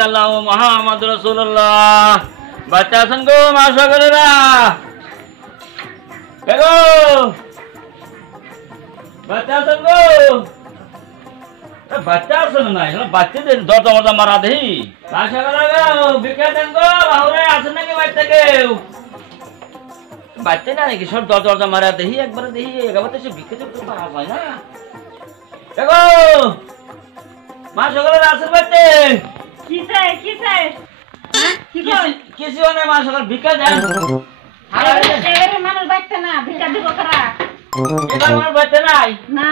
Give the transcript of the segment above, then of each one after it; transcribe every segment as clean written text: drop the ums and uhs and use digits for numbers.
ইল্লাল্লাহু মুহাম্মাদুর রাসূলুল্লাহ। বাচ্চা আছেন গো মা সকলেরা? গো বাচ্চা আছেন গো? বাচ্চা আছেন না? বাচ্চাদের দরজা মারা দেই। বাসা গো ভিক্ষা দেন গো। বাহুরে আছেন নাকি বাচ্চা কেউ? বাচ্চা না নাকি সব দরজা মারা দেই একবারে দেই। একেবারে সে ভিক্ষা দিতে পারা হয় না। গো মা সকলেরা আছেন বাচ্চা? কি চাই কি চাই? কিছু না মা সকল ভিক্ষা দেন। আরে মানুষ বাচ্চা না ভিক্ষা দিব কারা? এবার মানুষ বাচ্চা নাই না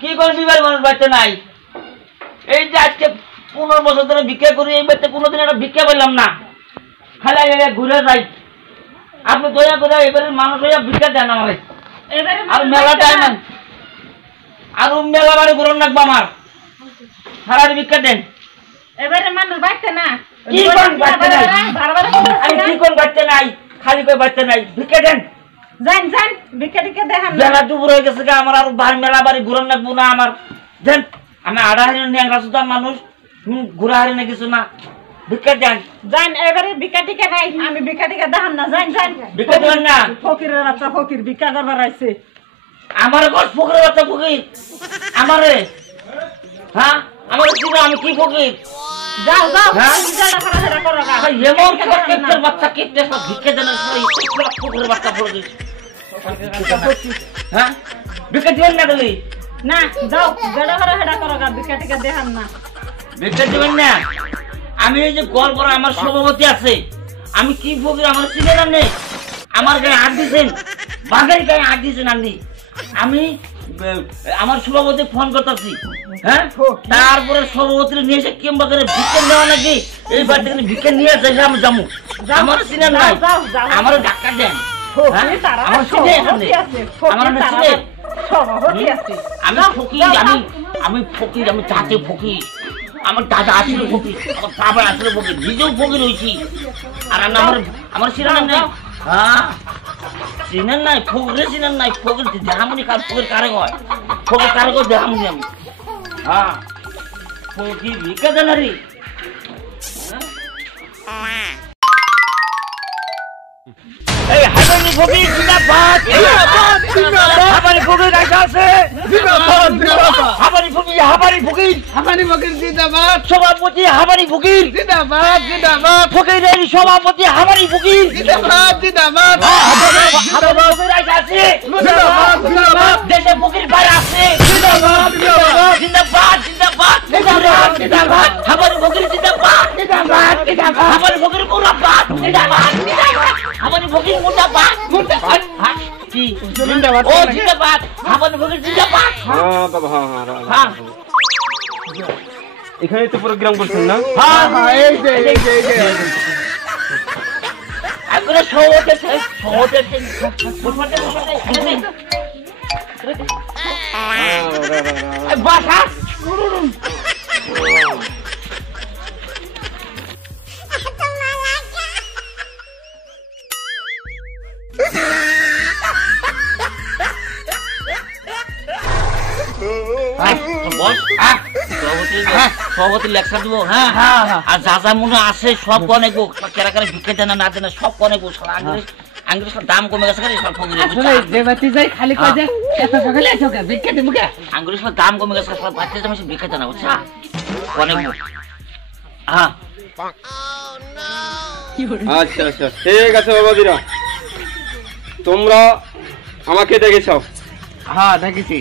কি করবি? এবার মানুষ বাচ্চা নাই। এই যে আজকে 15 বছর ধরে ভিক্ষা করি, এই বাচ্চা কোনোদিন একটা ভিক্ষা পেলাম না। খালি ঘুরে যাই। আপনি দয়া করে এবারে মানুষ হইয়া ভিক্ষা দেন আমাকে। এবারে আর মেলা টাইম আর মেলা বাড়ি ঘুরন লাগবো আমার। সারাদিন ভিক্ষা দেন। এবারে মানুষ বাচ্চা না কি কোন বাচ্চা নাই? আমি কি কোন বাচ্চা নাই? খালি কই বাচ্চা নাই, ভিক্ষা দেন। জান জান ভিক্ষা টিকে দেখাম না। বেলা দুপুর হয়ে গেছে আমার আর মেলা বাড়ি ঘুরন লাগবো না আমার। দেন আমি আড়া হারি ন্যাংরা সুতার মানুষ, ঘুরা হারি না কিছু না, ভিক্ষা দেন। জান এবারে ভিক্ষা টিকে নাই, আমি ভিক্ষা টিকে দেখাম না। জান জান ভিক্ষা দেবেন না? ফকিরের বাচ্চা ফকির ভিক্ষা করবার আইছে। আমার ঘর ফকিরের বাচ্চা ফকির? আমারে হ্যাঁ আমার ছিল আমি কি ফকির? যাও যাও হ্যাঁ? ভিক্ষাটা করা সেটা করো গা। এমন কেটের বাচ্চা কেটে সব ভিক্ষা দেন ফকিরের বাচ্চা ফকির। হ্যাঁ ভিক্ষা দিবেন না তুমি? না যাও যেটা করো সেটা করো গা, ভিক্ষা টিকে দেখাম না। ভিক্ষা দিবেন না? আমি এই যে গড় বড় আমার সভাপতি আছে, আমি কি ফকির আমার চিনে না নেই? আমার গায়ে হাত দিয়েছেন, বাঘের গায়ে হাত দিয়েছেন আপনি। আমি আমার সভাপতি ফোন করতেছি, হ্যাঁ তারপরে সভাপতি নিয়ে এসে কিংবা করে ভিক্ষা নেওয়া নাকি এই বাড়ি থেকে ভিক্ষা নিয়ে যাই আমি যাবো। আমার চিনেন নাই, আমার ডাক্তার দেন। আমার চিনে আমার চিনে আমি ফকির, আমি ফকির, আমি চাচে ফকির, আমার দাদা আসলে ফকির, আমার বাবা আসলে ফকির, নিজেও ফকির হয়েছি। আর আমার আমার চিনেন নাই? হ্যাঁ চিনেন নাই? ফকিরে চিনেন নাই? ফকির দেখামনি কার ফকির কারে হয়? ফকির কারে করে দেখামনি আমি। হ্যাঁ ফকির ভিক্ষা দেন রে। এই হাবানি ফকির জিন্দাবাদ, হাবানি ফকির রাজা আছে হাবানি ফকির, হাবানি ফকির, হাবানি ফকির জিন্দাবাদ, সভাপতি হাবানি ফকির জিন্দাবাদ জিন্দাবাদ, ফকিরের সভাপতি হাবানি ফকির জিন্দাবাদ জিন্দাবাদ, হাবানি ফকির রাজা আছে জিন্দাবাদ জিন্দাবাদ, দেশে ফকির বাইরে আছে জিন্দাবাদ জিন্দাবাদ, জিন্দাবাদ জিন্দাবাদ জিন্দাবাদ জিন্দাবাদ, হাবানি ফকির জিন্দাবাদ জিন্দাবাদ জিন্দাবাদ, হাবানি ফকির মুর্দাবাদ জিন্দাবাদ জিন্দাবাদ, হাবানি ফকির মুর্দাবাদ মুর্দাবাদ। কি জিন্দাবাদ? ও জিন্দাবাদ, হাবানি ফকির জিন্দাবাদ। হ্যাঁ বাবা, হ্যাঁ এখানে তো প্রোগ্রাম করছেন না? হ্যাঁ হ্যাঁ এই যে একবারে সহজে সহজে বাসা সভাপতি লেকচার দিব। হ্যাঁ আর যা যা মনে আছে সব কনেকবো, কেরা কেরা ভিক্ষা দেনা না দেনা সব কনেকবো। আঙ্গুরের দাম কমে গেছে আঙ্গুরের সব দাম কমে গেছে, সব বাচ্চা দাম ভিক্ষা দেনা বুঝছা কনেকবো। হ্যাঁ আচ্ছা আচ্ছা ঠিক আছে বাবাজিরা, তোমরা আমাকে দেখেছ? হ্যাঁ দেখেছি।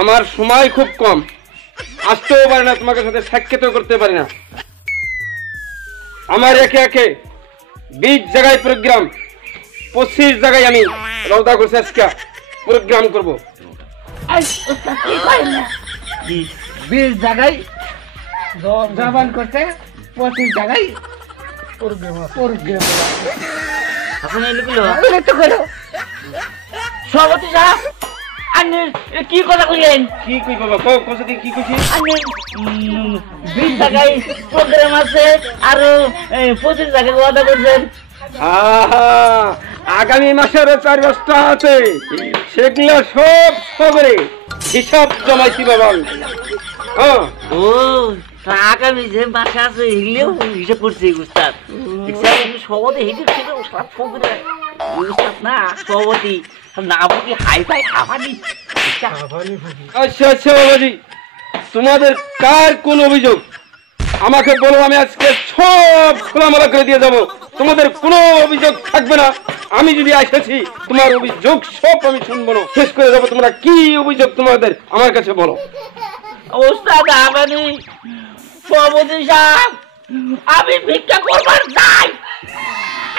আমার সময় খুব কম, আসতেও পারি না, তোমাকে সাথে সাক্ষাৎ করতে পারি না। আমার একে একে 20 জায়গায় প্রোগ্রাম, 25 জায়গায় আমি রওনা করছি আজকে প্রোগ্রাম করবো। 20 জায়গায় জবান করতে 25 জায়গায় সভাপতি সাহেব আপনি কি কথা কইলেন? কি কই বাবা, কোথা থেকে কি কইছি? আপনি 20 জায়গায় প্রোগ্রাম আছে আর 25 জায়গায় ওয়াদা করছেন। আগামী মাসের 4 মাসটা আছে, সেগুলো সব খবরে হিসাব জমাইছি বাবা। ও আগামী যে মাসে আছে হিলেও হিসেব করছি উস্তাদ সভাপতি হিসেব ছিল সব ফকিরে উস্তাদ না সভাপতি না বুঝি হাই ফাই হাফানি আচ্ছা আচ্ছা বাবাজি, তোমাদের কার কোন অভিযোগ আমাকে বলো, আমি আজকে সব খোলামেলা করে দিয়ে যাবো। তোমাদের কোনো অভিযোগ থাকবে না। আমি যদি এসেছি তোমার অভিযোগ সব আমি শুনবো না, শেষ করে যাবো। তোমরা কি অভিযোগ তোমাদের আমার কাছে বলো। উস্তাদ আগামী সভাপতি সাহেব আমি ভিক্ষা করবার যাই,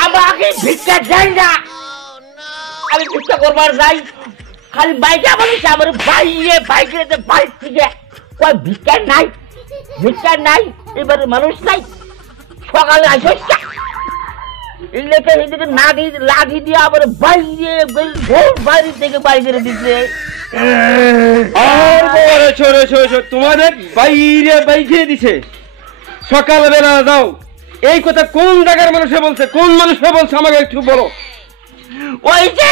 আমাকে ভিক্ষা দেয় না। আমি ভিক্ষা করবার যাই, খালি বাইকে আমার বাইকে বাইক থেকে কয় ভিক্ষা নাই, ভিক্ষা নাই। এবারে মানুষ নাই, সকালে আসিস এগুলোকে এদিকে লাঠি দিয়ে আবার বাইরে বাড়ি থেকে বাইরে দিচ্ছে। আর তোমাদের বাইরে বাইকে দিছে, সকালবেলা যাও। এই কথা কোন জায়গার মানুষে বলছে, কোন মানুষে বলছে আমাকে একটু বলো। ওই যে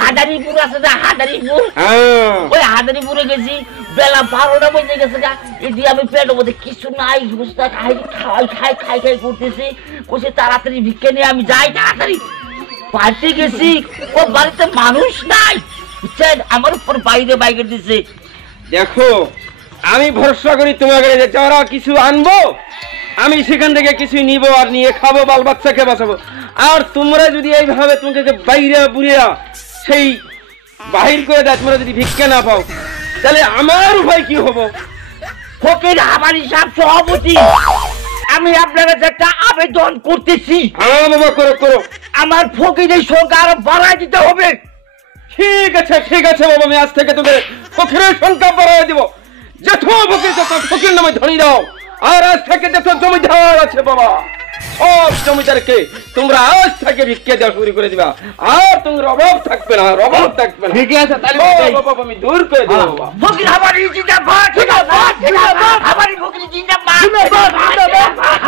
হাদারিপুর আছে না, হাদারিপুর, ওই হাদারিপুরে গেছি বেলা 12টা বেজে গেছে গা। এটি আমি পেটের মধ্যে কিছু নাই, খাই করতেছি। বসে তাড়াতাড়ি ভিক্ষা নিয়ে আমি যাই, তাড়াতাড়ি বাড়িতে গেছি, ও বাড়িতে মানুষ নাই, বুঝছেন? আমার উপর বাইরে বাইকে দিছে। দেখো আমি ভরসা করি তোমাকে, যারা কিছু আনবো আমি সেখান থেকে কিছু নিব আর নিয়ে খাবো, বাল বাচ্চাকে বাঁচাবো। আর তোমরা যদি এইভাবে তোমাকে বাইরে বুড়িয়া সেই বাহির করে দেয়, তোমরা যদি ভিক্ষা না পাও, তাহলে আমার উপায় কি হবো? ফকির হাবানি সাহেব সভাপতি, আমি আপনার কাছে একটা আবেদন করতেছি। হ্যাঁ বাবা, করো করো। আমার ফকিরের সংখ্যা আরো বাড়াই দিতে হবে। ঠিক আছে ঠিক আছে বাবা, আমি আজ থেকে তোকে ফকিরের সংখ্যা বাড়াই দিব। যত ফকির তত ফকির নামে ধনী দাও। আর আজ থেকে যত জমিদার আছে বাবা, সব জমিদারকে তোমরা আজ থেকে ভিক্ষা দেওয়া শুরু করে দিবা। আর তোমার অভাব থাকবে না, অভাব থাকবে না। ঠিক আছে, তাহলে বাবা আমি দূর করে দেবো বাবা। ফকির হাবানি জিন্দাবাদ, জিন্দাবাদ, জিন্দাবাদ, হাবানি ফকির জিন্দাবাদ, জিন্দাবাদ।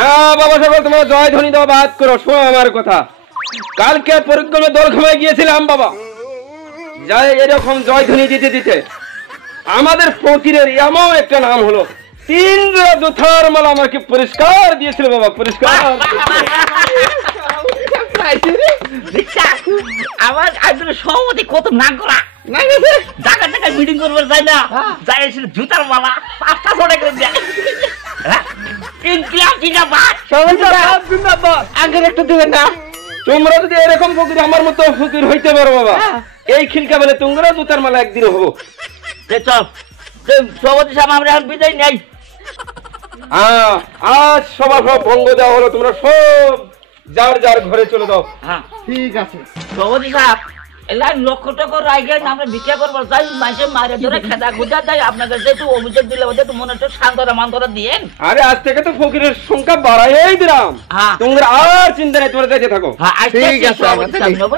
হ্যাঁ বাবা, সকল তোমরা জয় ধ্বনি দেওয়া বাদ করো। শোনো আমার কথা, কালকে পরিক্রমে দল ঘুমিয়ে গিয়েছিলাম বাবা, যাই এরকম জয় ধ্বনি দিতে দিতে আমাদের ফকিরের এমন একটা নাম হলো, 3 দুথার মালা আমাকে পুরস্কার দিয়েছিল বাবা, পুরস্কার। আমার একজনের সভাপতি কত নাম করা জায়গা জায়গায় মিটিং করবার যায় না, যাই এসে জুতার মালা 5টা ছড়ে করে দেয়। তোমরা যদি এরকম ফকির আমার মতো ফকির হইতে পারো বাবা, এই খিলকা বলে তোমরা জুতার মালা একদিন হবো। চল সভাপতি সাহেব, আমরা এখন বিদায় নেই। আজ সভা সব ভঙ্গ দেওয়া হলো, তোমরা সব যার যার ঘরে চলে যাও। হ্যাঁ ঠিক আছে সভাপতি সাহেব, এলাকায় লক্ষ টাকা রাখেন, আমরা ভিক্ষা করবার যাই, মাসে মারে ধরে খেদা খুঁজা দেয়। আপনাদের যেহেতু অভিযোগ দিলে ওদের একটু মনে একটু শান্তরা মান্তরা দিয়েন। আরে আজ থেকে তো ফকিরের সংখ্যা বাড়াই দিলাম, তোমরা আর চিন্তা নেই, তোমরা দেখে থাকো। হ্যাঁ, ঠিক আছে, সভাপতি সাহেব,